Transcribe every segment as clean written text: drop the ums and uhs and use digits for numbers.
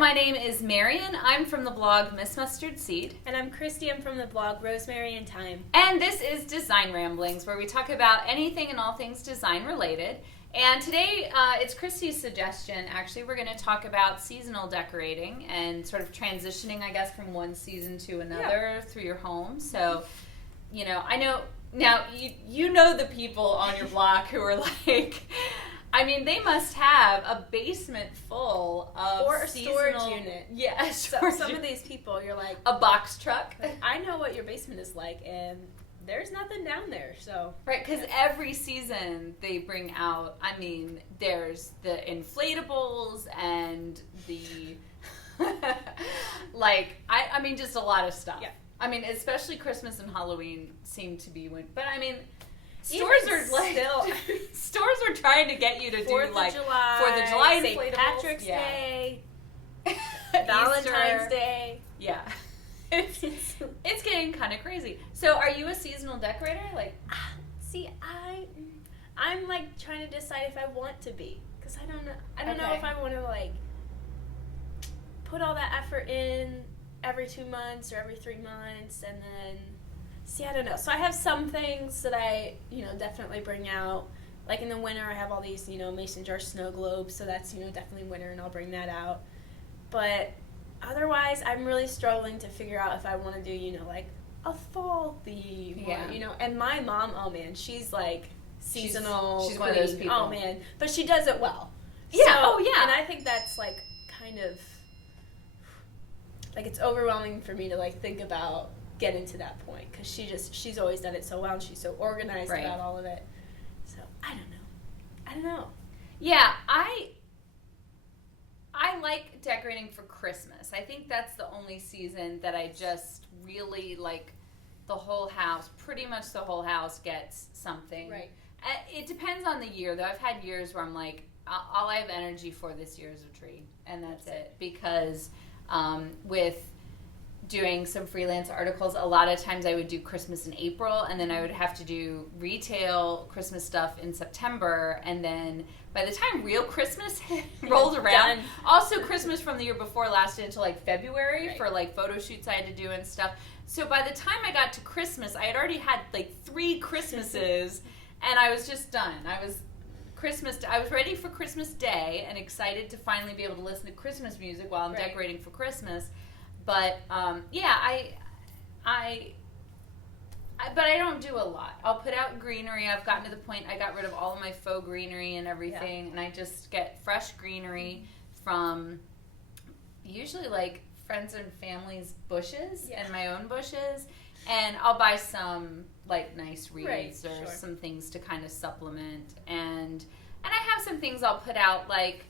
my name is Marian. I'm from the blog Miss Mustard Seed. And I'm Kriste. I'm from the blog Rosemary and Thyme. And this is Design Ramblings, where we talk about anything and all things design related. And today, it's Kriste's suggestion. Actually, we're going to talk about seasonal decorating and sort of transitioning, I guess, from one season to another through your home. So, you know, I know now you know the people on your block who are like, I mean, they must have a basement full of or a seasonal storage unit. Yeah, some of these people, you're like, a box truck. I know what your basement is like, and there's nothing down there. So right, because every season they bring out. I mean, there's the inflatables and the I mean, just a lot of stuff. Yeah. I mean, especially Christmas and Halloween seem to be when. But I mean. Stores are trying to get you to do like 4th of July St. inflatables, Patrick's Day, Valentine's Day. Yeah, it's getting kind of crazy. So, are you a seasonal decorator? Like, see, I'm like trying to decide if I want to be, because I don't know. I don't know if I want to like put all that effort in every 2 months or every 3 months, and then. See, I don't know. So I have some things that I, definitely bring out. Like in the winter, I have all these, mason jar snow globes. So that's, definitely winter, and I'll bring that out. But otherwise, I'm really struggling to figure out if I want to do, like a fall theme. Yeah. Or, and my mom, oh man, she's like seasonal. She's one of those people. Oh man, but she does it well. Yeah. So, oh yeah. And I think that's like kind of like it's overwhelming for me to like think about. Get into that point because she's always done it so well and she's so organized about all of it. So I don't know. Yeah, I like decorating for Christmas. I think that's the only season that I just really like. The whole house, pretty much the whole house gets something. Right. It depends on the year though. I've had years where I'm like, all I have energy for this year is a tree, and that's it. Because with doing some freelance articles, a lot of times I would do Christmas in April, and then I would have to do retail Christmas stuff in September, and then by the time real Christmas rolled around, also Christmas from the year before lasted until like February for like photo shoots I had to do and stuff. So by the time I got to Christmas, I had already had like 3 Christmases, and I was just done. I was ready for Christmas Day and excited to finally be able to listen to Christmas music while I'm decorating for Christmas. But but I don't do a lot. I'll put out greenery. I've gotten to the point I got rid of all of my faux greenery and everything, and I just get fresh greenery from usually like friends and family's bushes and my own bushes, and I'll buy some like nice wreaths or some things to kind of supplement, and I have some things I'll put out like.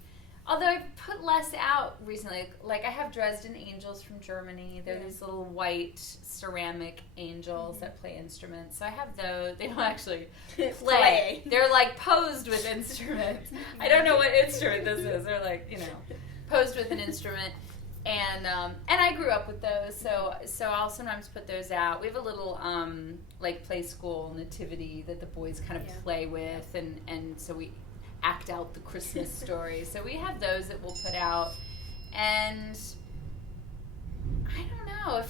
Although I've put less out recently, like I have Dresden angels from Germany. They're these little white ceramic angels that play instruments. So I have those. They don't actually play. They're like posed with instruments. I don't know what instrument this is. They're like, posed with an instrument. And I grew up with those, so I'll sometimes put those out. We have a little like play school nativity that the boys kind of play with, and so we act out the Christmas story. So we have those that we'll put out, and I don't know,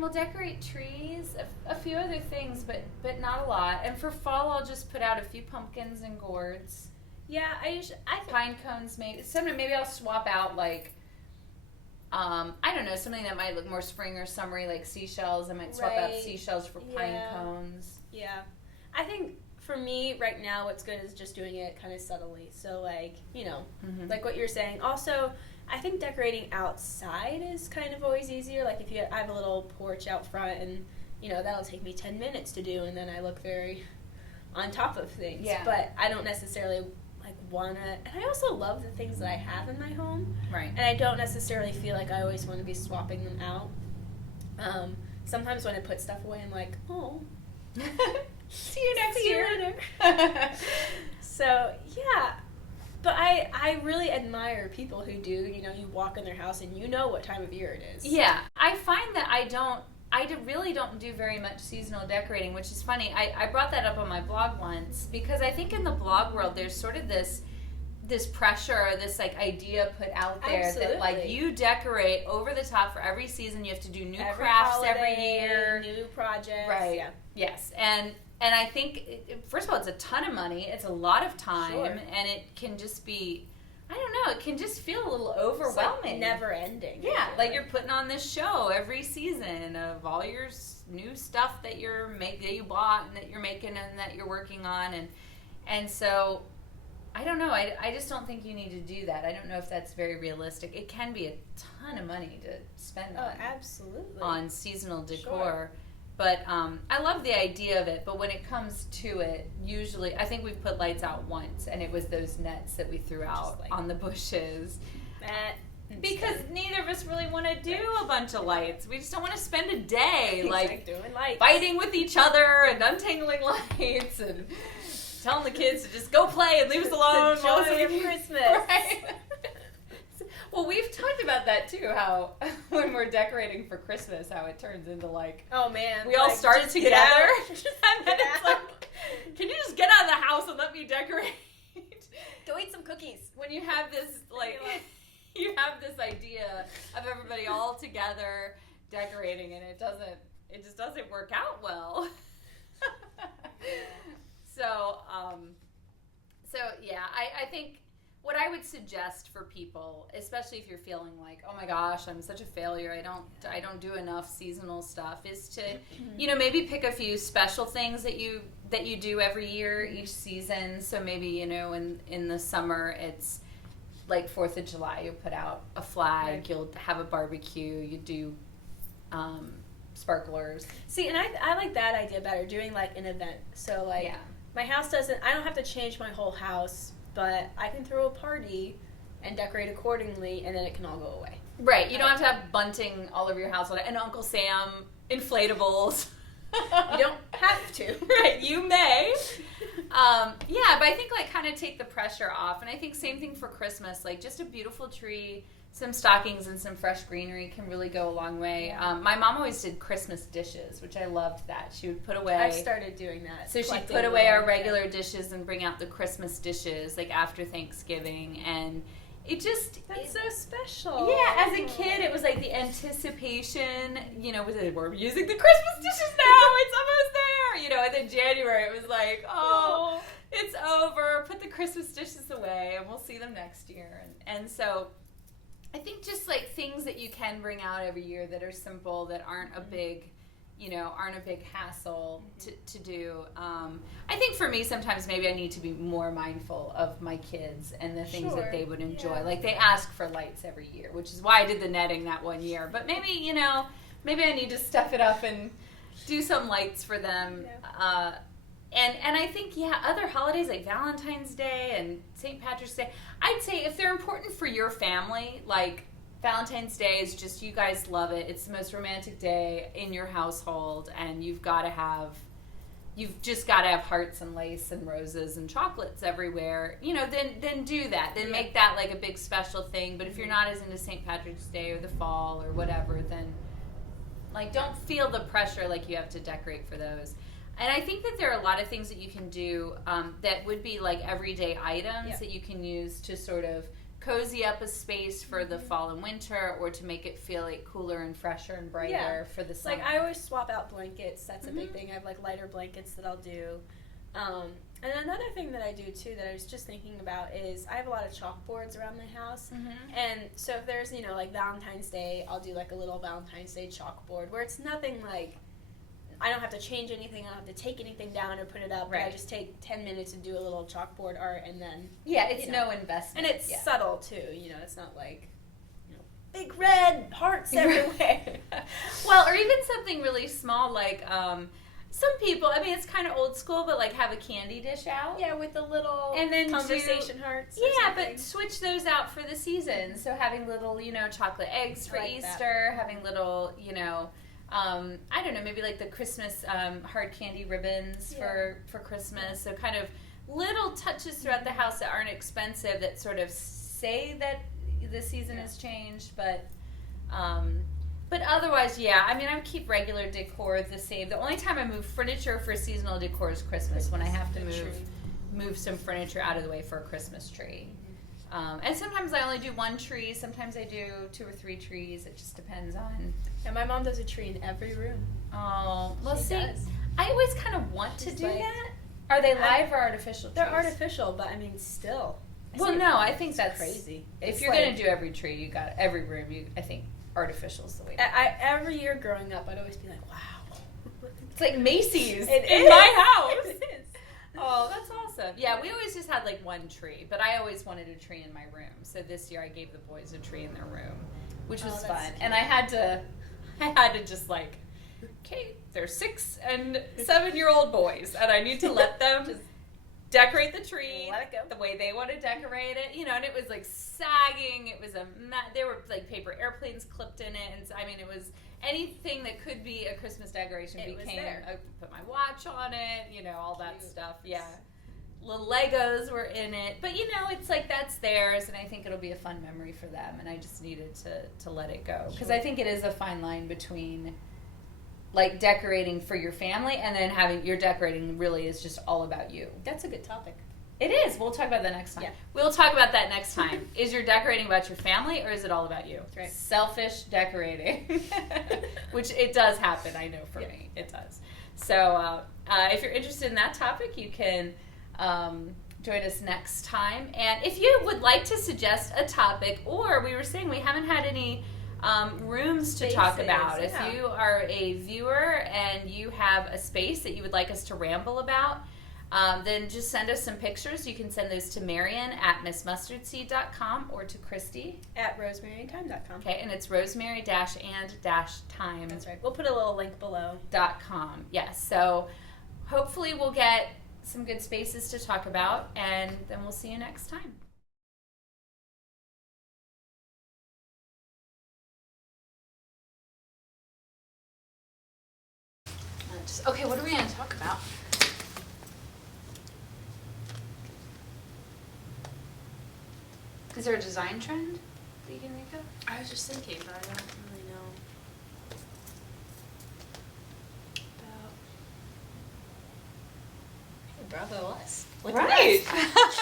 we'll decorate trees, a few other things, but not a lot. And for fall, I'll just put out a few pumpkins and gourds. Yeah, I pine cones maybe. Maybe I'll swap out like I don't know, something that might look more spring or summery, like seashells. I might swap out seashells for pine cones. Yeah, I think. For me, right now, what's good is just doing it kind of subtly. So, like, like what you're saying. Also, I think decorating outside is kind of always easier. Like, if I have a little porch out front, and, that'll take me 10 minutes to do, and then I look very on top of things. Yeah. But I don't necessarily, like, want to. And I also love the things that I have in my home. Right. And I don't necessarily feel like I always want to be swapping them out. Sometimes when I put stuff away, I'm like, oh. See you next year. Later. So, yeah. But I really admire people who do, you walk in their house and you know what time of year it is. Yeah. I find that I really don't do very much seasonal decorating, which is funny. I brought that up on my blog once because I think in the blog world there's sort of this this pressure, this like idea put out there that like you decorate over the top for every season. You have to do new crafts every year, new projects. Right. Yeah. Yes. And I think first of all, it's a ton of money. It's a lot of time, and it can just be, I don't know, it can just feel a little overwhelming. It's like never ending. Yeah, like you're putting on this show every season of all your new stuff that that you bought and that you're making and that you're working on, and so I don't know. I just don't think you need to do that. I don't know if that's very realistic. It can be a ton of money to spend on seasonal decor. Sure. But I love the idea of it. But when it comes to it, usually, I think we've put lights out once, and it was those nets that we threw out on the bushes. Because neither of us really want to do a bunch of lights. We just don't want to spend a day like doing lights, fighting with each other and untangling lights and telling the kids to just go play and leave us alone. The joy of Christmas. Right? Well, we've talked about that too, how when we're decorating for Christmas, how it turns into like, oh man, we all start together, and then it's like, can you just get out of the house and let me decorate? Go eat some cookies. When you have this like, you have this idea of everybody all together decorating, and it just doesn't work out well. So yeah, I think what I would suggest for people, especially if you're feeling like, oh my gosh, I'm such a failure, I don't do enough seasonal stuff, is to, maybe pick a few special things that you do every year, each season. So maybe, in the summer, it's like 4th of July, you put out a flag, you'll have a barbecue, you do sparklers. See, and I like that idea better, doing like an event. So like, my house I don't have to change my whole house, but I can throw a party and decorate accordingly, and then it can all go away. Right. You don't have to have bunting all over your house and Uncle Sam inflatables. You don't have to. Right. You may. But I think like kind of take the pressure off. And I think same thing for Christmas, like just a beautiful tree, some stockings and some fresh greenery can really go a long way. My mom always did Christmas dishes, which I loved that. She would put away. I've started doing that. So she'd put away our regular dishes and bring out the Christmas dishes like after Thanksgiving, and that's so special. Yeah, as a kid, it was like the anticipation. We're using the Christmas dishes now. It's almost there. And then January, it was like, oh, it's over. Put the Christmas dishes away, and we'll see them next year. And so I think just like things that you can bring out every year that are simple, that aren't a big, hassle to do. I think for me, sometimes maybe I need to be more mindful of my kids and the things that they would enjoy. Yeah. Like they ask for lights every year, which is why I did the netting that one year. But maybe, maybe I need to step it up and do some lights for them. Yeah. And I think, other holidays like Valentine's Day and St. Patrick's Day, I'd say if they're important for your family, like Valentine's Day is just, you guys love it. It's the most romantic day in your household, and you've just got to have hearts and lace and roses and chocolates everywhere. Then do that. Then make that like a big special thing. But if you're not as into St. Patrick's Day or the fall or whatever, then like don't feel the pressure like you have to decorate for those. And I think that there are a lot of things that you can do that would be like everyday items that you can use to sort of cozy up a space for the fall and winter, or to make it feel like cooler and fresher and brighter for the summer. Like I always swap out blankets. That's a big thing. I have like lighter blankets that I'll do. And another thing that I do too that I was just thinking about is I have a lot of chalkboards around my house. And so if there's, like Valentine's Day, I'll do like a little Valentine's Day chalkboard where it's nothing like, I don't have to change anything. I don't have to take anything down or put it up. Right. I just take 10 minutes to do a little chalkboard art, and then it's no investment, and it's subtle too. It's not like big red hearts everywhere. Well, or even something really small like some people. I mean, it's kind of old school, but like have a candy dish out. Yeah, with the little and then conversation hearts. Yeah, but switch those out for the season. So having little chocolate eggs for Easter, having little I don't know, maybe like the Christmas hard candy ribbons for Christmas. So kind of little touches throughout the house that aren't expensive, that sort of say that the season has changed. But otherwise, I mean, I would keep regular decor the same. The only time I move furniture for seasonal decor is Christmas, when I have to move some furniture out of the way for a Christmas tree. And sometimes I only do 1 tree. Sometimes I do 2 or 3 trees. It just depends on. And my mom does a tree in every room. Oh, well, She see, does. I always kind of want to She's do like- that. Are they live or artificial trees? They're artificial, but I mean, still. Well, no, I think that's crazy. If It's you're like- going to do every tree, you got every room. I think artificial's the way. To Every year growing up, I'd always be like, wow. It's like Macy's It in is. my house. It is. Oh, that's awesome. Yeah, we always just had like 1 tree, but I always wanted a tree in my room. So this year I gave the boys a tree in their room, which was fun. Cute. And I had to just like, okay, they're 6 and 7-year-old boys, and I need to let them just decorate the tree Let it go. the way they want to decorate it, and it was like sagging. It was there were like paper airplanes clipped in it, and so, I mean, it was anything that could be a Christmas decoration It was became. there. I put my watch on it, all that Cute. stuff. Yeah, little Legos were in it, but it's like that's theirs, and I think it'll be a fun memory for them. And I just needed to let it go because I think it is a fine line between like decorating for your family and then having your decorating really is just all about you. That's a good topic. It is. We'll talk about that next time. Yeah. We'll talk about that next time. Is your decorating about your family or is it all about you? That's right. Selfish decorating. Which it does happen, I know for me. It does. So if you're interested in that topic, you can join us next time. And if you would like to suggest a topic, or we were saying we haven't had any rooms to talk Spaces, about. yeah. If you are a viewer and you have a space that you would like us to ramble about, then just send us some pictures. You can send those to Marian at missmustardseed.com or to Kriste At rosemaryandtime.com. Okay, and it's rosemary-and-time.com. That's right. We'll put a little link below. Yes, so hopefully we'll get some good spaces to talk about, and then we'll see you next time. Okay, what are we going to talk about? Is there a design trend that you can think of? I was just thinking, but I don't really know. Bravo us. Look at Right. us.